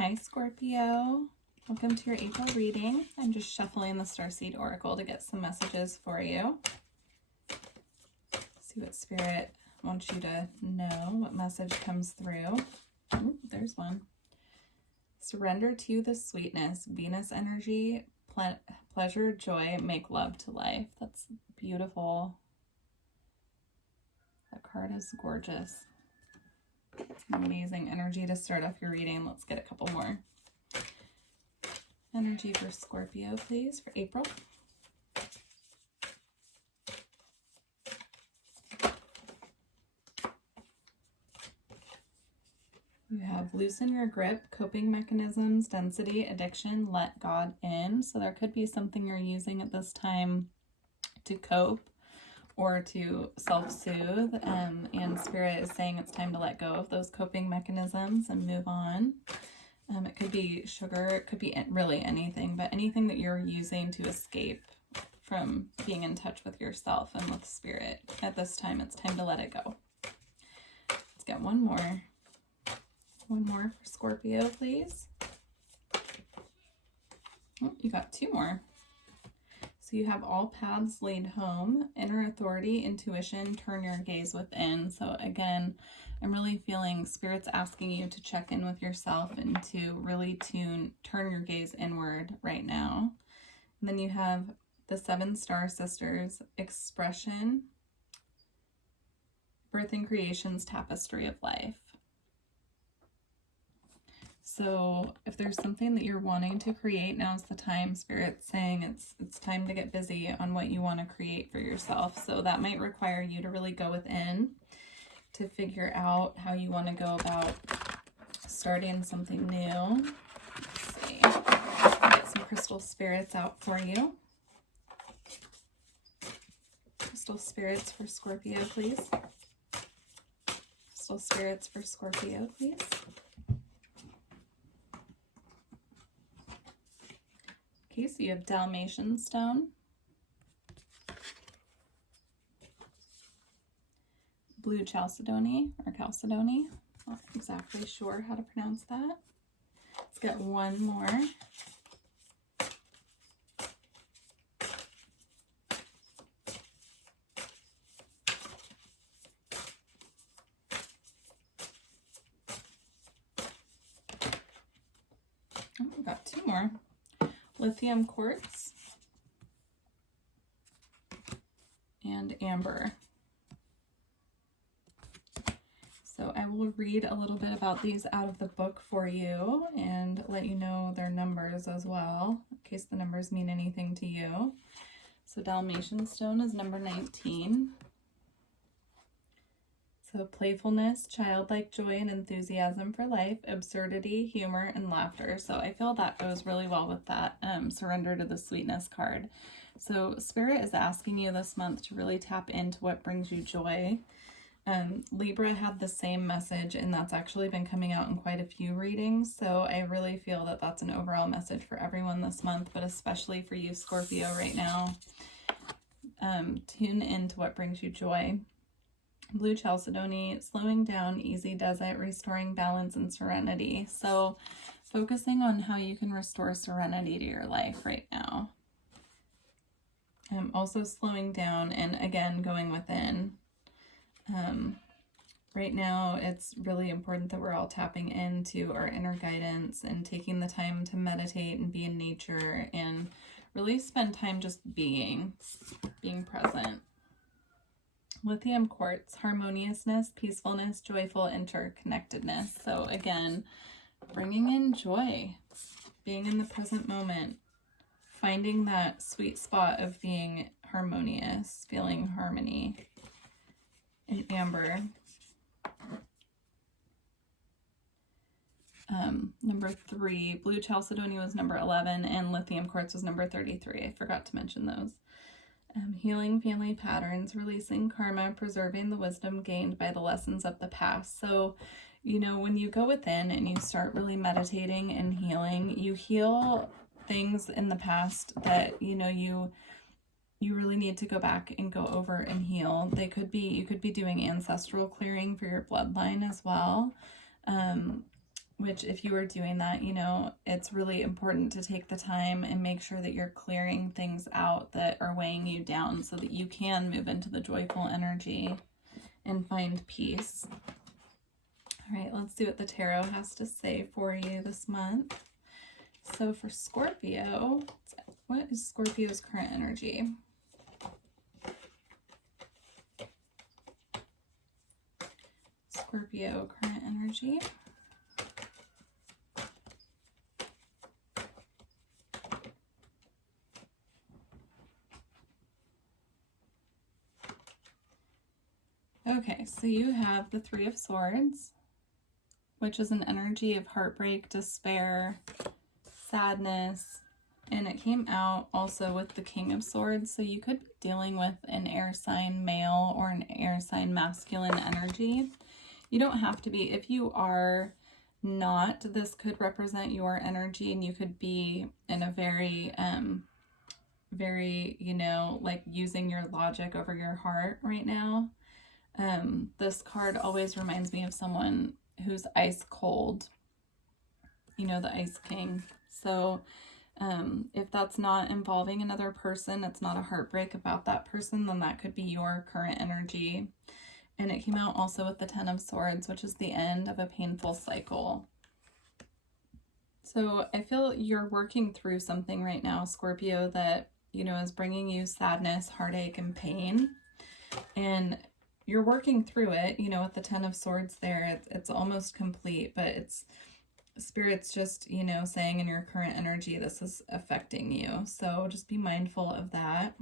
Hi, Scorpio. Welcome to your April reading. I'm just shuffling the Starseed Oracle to get some messages for you. See what Spirit wants you to know, what message comes through. Ooh, there's one. Surrender to the sweetness, Venus energy, pleasure, joy, make love to life. That's beautiful. That card is gorgeous. Amazing energy to start off your reading. Let's get a couple more. Energy for Scorpio, please, for April. You have loosen your grip, coping mechanisms, density, addiction, let God in. So there could be something you're using at this time to cope or to self-soothe, and Spirit is saying it's time to let go of those coping mechanisms and move on. It could be sugar, it could be really anything, but anything that you're using to escape from being in touch with yourself and with Spirit. At this time, it's time to let it go. Let's get one more. One more for Scorpio, please. Oh, you got two more. So you have all paths lead home, inner authority, intuition, turn your gaze within. So again, I'm really feeling Spirit's asking you to check in with yourself and to really turn your gaze inward right now. And then you have the 7 star sisters, expression, birth and creation's tapestry of life. So if there's something that you're wanting to create, now's the time. Spirit's saying it's time to get busy on what you want to create for yourself. So that might require you to really go within to figure out how you want to go about starting something new. Let's see. Get some crystal spirits out for you. Crystal spirits for Scorpio, please. Crystal spirits for Scorpio, please. Okay, so you have Dalmatian stone, blue chalcedony or chalcedony. Not exactly sure how to pronounce that. Let's get one more. Oh, we got two more. Lithium quartz and amber. So I will read a little bit about these out of the book for you and let you know their numbers as well, in case the numbers mean anything to you. So Dalmatian stone is number 19. So playfulness, childlike joy and enthusiasm for life, absurdity, humor, and laughter. So I feel that goes really well with that surrender to the sweetness card. So Spirit is asking you this month to really tap into what brings you joy. Libra had the same message, and that's actually been coming out in quite a few readings. So I really feel that that's an overall message for everyone this month, but especially for you, Scorpio, right now. Tune into what brings you joy. Blue chalcedony, slowing down, easy does it, restoring balance and serenity. So focusing on how you can restore serenity to your life right now. Also slowing down and again going within. Right now it's really important that we're all tapping into our inner guidance and taking the time to meditate and be in nature and really spend time just being present. Lithium quartz, harmoniousness, peacefulness, joyful interconnectedness. So again, bringing in joy, being in the present moment, finding that sweet spot of being harmonious, feeling harmony. In amber, number 3, blue chalcedony was number 11, and lithium quartz was number 33. I forgot to mention those. Healing family patterns, releasing karma, preserving the wisdom gained by the lessons of the past. So, you know, when you go within and you start really meditating and healing, you heal things in the past that, you know, you really need to go back and go over and heal. You could be doing ancestral clearing for your bloodline as well. which if you are doing that, you know, it's really important to take the time and make sure that you're clearing things out that are weighing you down so that you can move into the joyful energy and find peace. All right, let's see what the tarot has to say for you this month. So for Scorpio, what is Scorpio's current energy? Scorpio current energy. Okay, so you have the Three of Swords, which is an energy of heartbreak, despair, sadness, and it came out also with the King of Swords. So you could be dealing with an air sign male or an air sign masculine energy. You don't have to be. If you are not, this could represent your energy, and you could be in a very, you know, like using your logic over your heart right now. This card always reminds me of someone who's ice cold, you know, the Ice King. So if that's not involving another person, it's not a heartbreak about that person, then that could be your current energy. And it came out also with the Ten of Swords, which is the end of a painful cycle. So I feel you're working through something right now, Scorpio, that, you know, is bringing you sadness, heartache, and pain. And you're working through it, you know, with the Ten of Swords there. It's almost complete, but it's Spirit's just, you know, saying in your current energy, this is affecting you. So just be mindful of that.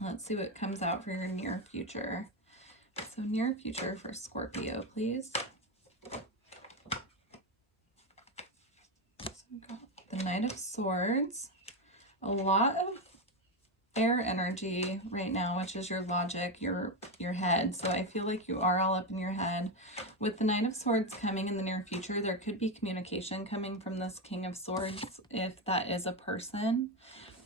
Let's see what comes out for your near future. So near future for Scorpio, please. So we got the Knight of Swords. A lot of air energy right now, which is your logic, your head. So I feel like you are all up in your head. With the Knight of Swords coming in the near future, there could be communication coming from this King of Swords if that is a person.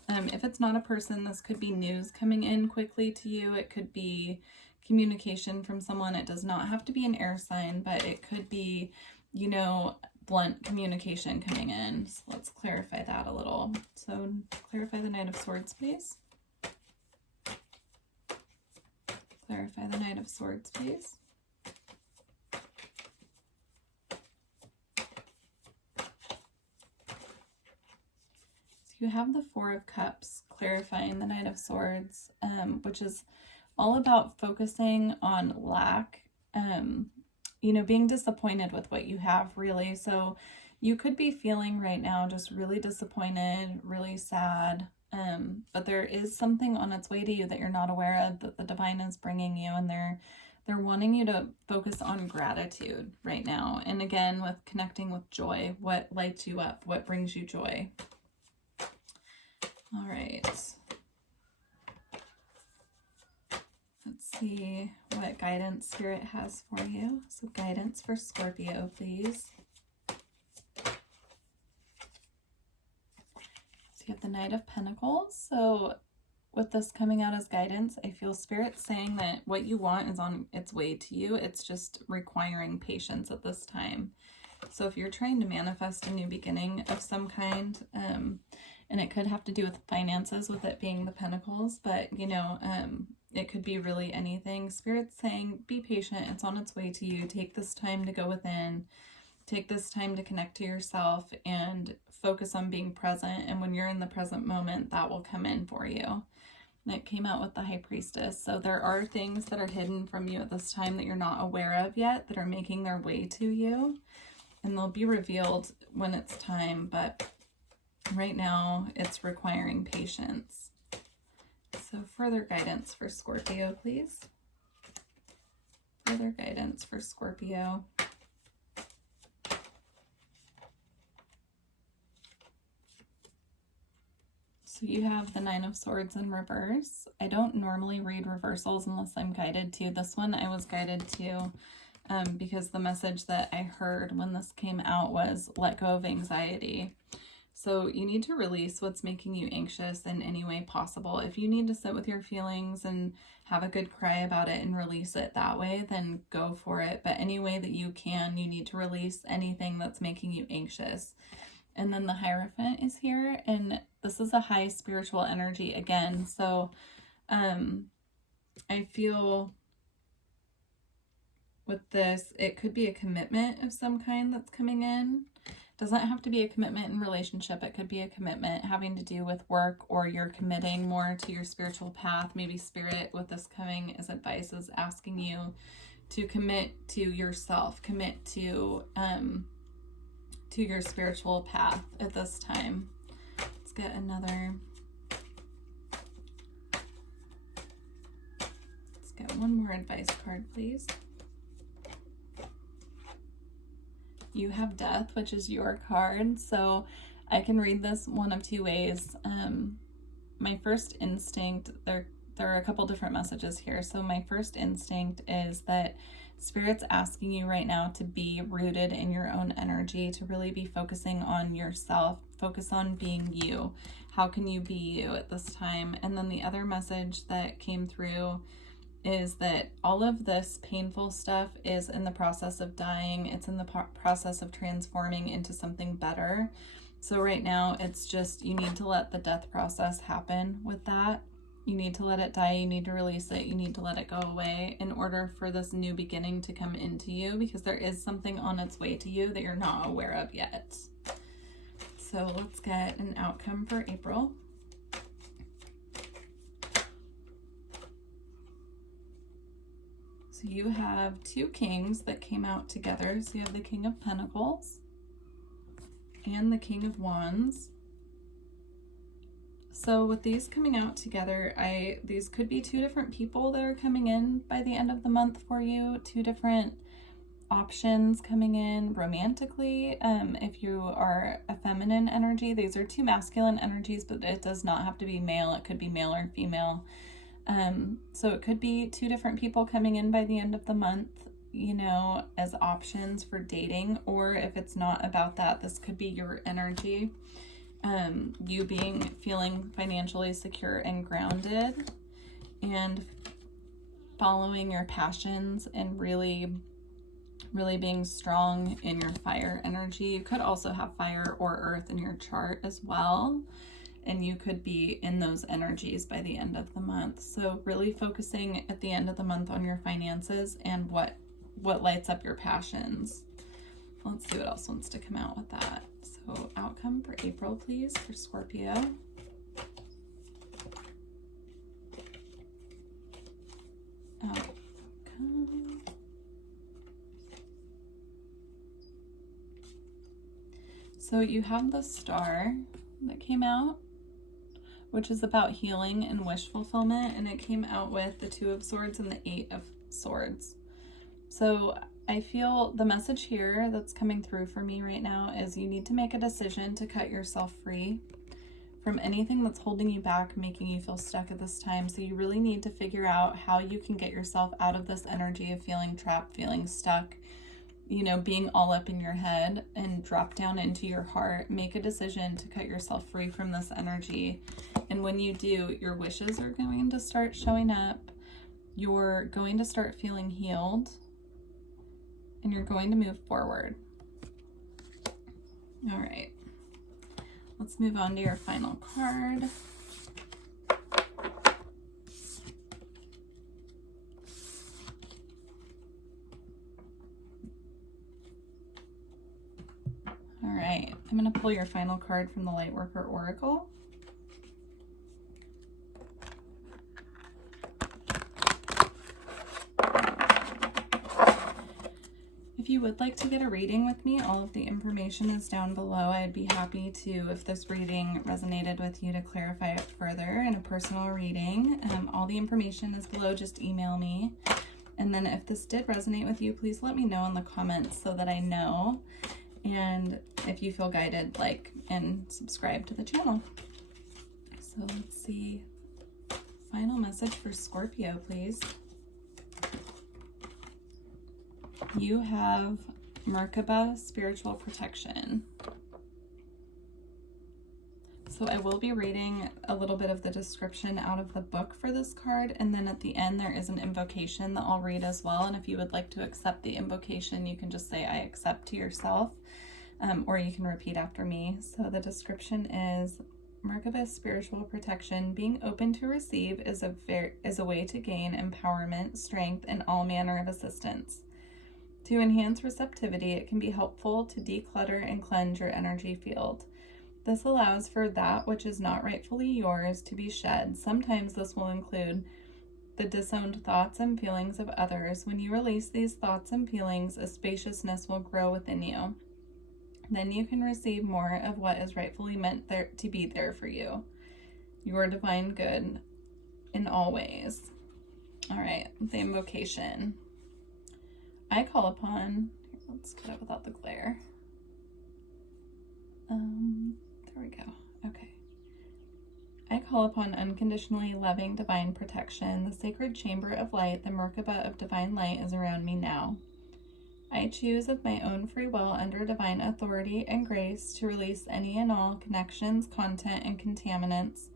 If it's not a person, this could be news coming in quickly to you. It could be communication from someone. It does not have to be an air sign, but it could be, you know, blunt communication coming in. So let's clarify that a little. So clarify the Knight of Swords, please. Clarify the Knight of Swords, please. So you have the Four of Cups clarifying the Knight of Swords, which is all about focusing on lack, you know, being disappointed with what you have, really. So you could be feeling right now just really disappointed, really sad, but there is something on its way to you that you're not aware of, that the divine is bringing you, and they're wanting you to focus on gratitude right now. And again, with connecting with joy, what lights you up, what brings you joy. All right. Let's see what guidance Spirit has for you. So guidance for Scorpio, please. So you have the Knight of Pentacles. So with this coming out as guidance, I feel Spirit saying that what you want is on its way to you. It's just requiring patience at this time. So if you're trying to manifest a new beginning of some kind, and it could have to do with finances, with it being the Pentacles, but, you know, it could be really anything. Spirit's saying, be patient. It's on its way to you. Take this time to go within. Take this time to connect to yourself and focus on being present. And when you're in the present moment, that will come in for you. And it came out with the High Priestess. So there are things that are hidden from you at this time that you're not aware of yet, that are making their way to you. And they'll be revealed when it's time. But right now, it's requiring patience. So further guidance for Scorpio, please. Further guidance for Scorpio. So you have the Nine of Swords in reverse. I don't normally read reversals unless I'm guided to. This one I was guided to because the message that I heard when this came out was let go of anxiety. So you need to release what's making you anxious in any way possible. If you need to sit with your feelings and have a good cry about it and release it that way, then go for it. But any way that you can, you need to release anything that's making you anxious. And then the Hierophant is here, and this is a high spiritual energy again. So I feel with this, it could be a commitment of some kind that's coming in. Doesn't have to be a commitment in relationship. It could be a commitment having to do with work, or you're committing more to your spiritual path. Maybe Spirit, with this coming as advice, is asking you to commit to yourself, commit to your spiritual path at this time. Let's get another. Let's get one more advice card, please. You have Death, which is your card. So I can read this one of two ways. My first instinct, there are a couple different messages here. So my first instinct is that Spirit's asking you right now to be rooted in your own energy, to really be focusing on yourself, focus on being you. How can you be you at this time? And then the other message that came through is that all of this painful stuff is in the process of dying. It's in the process of transforming into something better. So right now, it's just, you need to let the death process happen with that. You need to let it die. You need to release it. You need to let it go away in order for this new beginning to come into you, because there is something on its way to you that you're not aware of yet. So let's get an outcome for April. So you have two kings that came out together. So you have the King of Pentacles and the King of Wands. So with these coming out together, these could be two different people that are coming in by the end of the month for you. Two different options coming in romantically. If you are a feminine energy, these are two masculine energies, but it does not have to be male. It could be male or female. So it could be two different people coming in by the end of the month, you know, as options for dating. Or if it's not about that, this could be your energy, you feeling financially secure and grounded and following your passions and really being strong in your fire energy. You could also have fire or earth in your chart as well. And you could be in those energies by the end of the month. So really focusing at the end of the month on your finances and what lights up your passions. Let's see what else wants to come out with that. So outcome for April, please, for Scorpio. Outcome. So you have the Star that came out, which is about healing and wish fulfillment, and it came out with the Two of Swords and the Eight of Swords. So I feel the message here that's coming through for me right now is you need to make a decision to cut yourself free from anything that's holding you back, making you feel stuck at this time. So you really need to figure out how you can get yourself out of this energy of feeling trapped, feeling stuck, you know, being all up in your head, and drop down into your heart. Make a decision to cut yourself free from this energy. And when you do, your wishes are going to start showing up. You're going to start feeling healed, and you're going to move forward. All right. Let's move on to your final card. All right, I'm going to pull your final card from the Lightworker Oracle. If you would like to get a reading with me, all of the information is down below. I'd be happy to, if this reading resonated with you, to clarify it further in a personal reading. All the information is below. Just email me. And then if this did resonate with you, please let me know in the comments so that I know. And if you feel guided, like and subscribe to the channel. So let's see. Final message for Scorpio, please. You have Merkaba, spiritual protection. So I will be reading a little bit of the description out of the book for this card, and then at the end there is an invocation that I'll read as well. And if you would like to accept the invocation, you can just say "I accept" to yourself, or you can repeat after me. So the description is: Merkaba's spiritual protection, being open to receive, is a way to gain empowerment, strength, and all manner of assistance. To enhance receptivity, it can be helpful to declutter and cleanse your energy field. This allows for that which is not rightfully yours to be shed. Sometimes this will include the disowned thoughts and feelings of others. When you release these thoughts and feelings, a spaciousness will grow within you. Then you can receive more of what is rightfully meant there to be there for you. Your divine good in all ways. All right, the invocation. I call upon, let's get it without the glare. There we go. Okay. I call upon unconditionally loving divine protection. The sacred chamber of light, the Merkaba of divine light, is around me now. I choose of my own free will, under divine authority and grace, to release any and all connections, content, and contaminants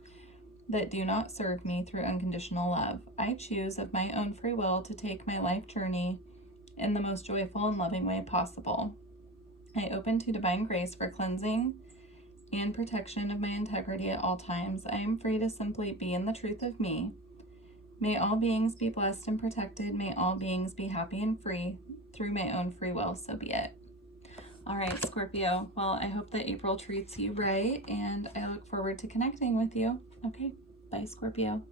that do not serve me through unconditional love. I choose of my own free will to take my life journey in the most joyful and loving way possible. I open to divine grace for cleansing and protection of my integrity at all times. I am free to simply be in the truth of me. May all beings be blessed and protected. May all beings be happy and free through my own free will. So be it. All right, Scorpio. Well, I hope that April treats you right, and I look forward to connecting with you. Okay, bye, Scorpio.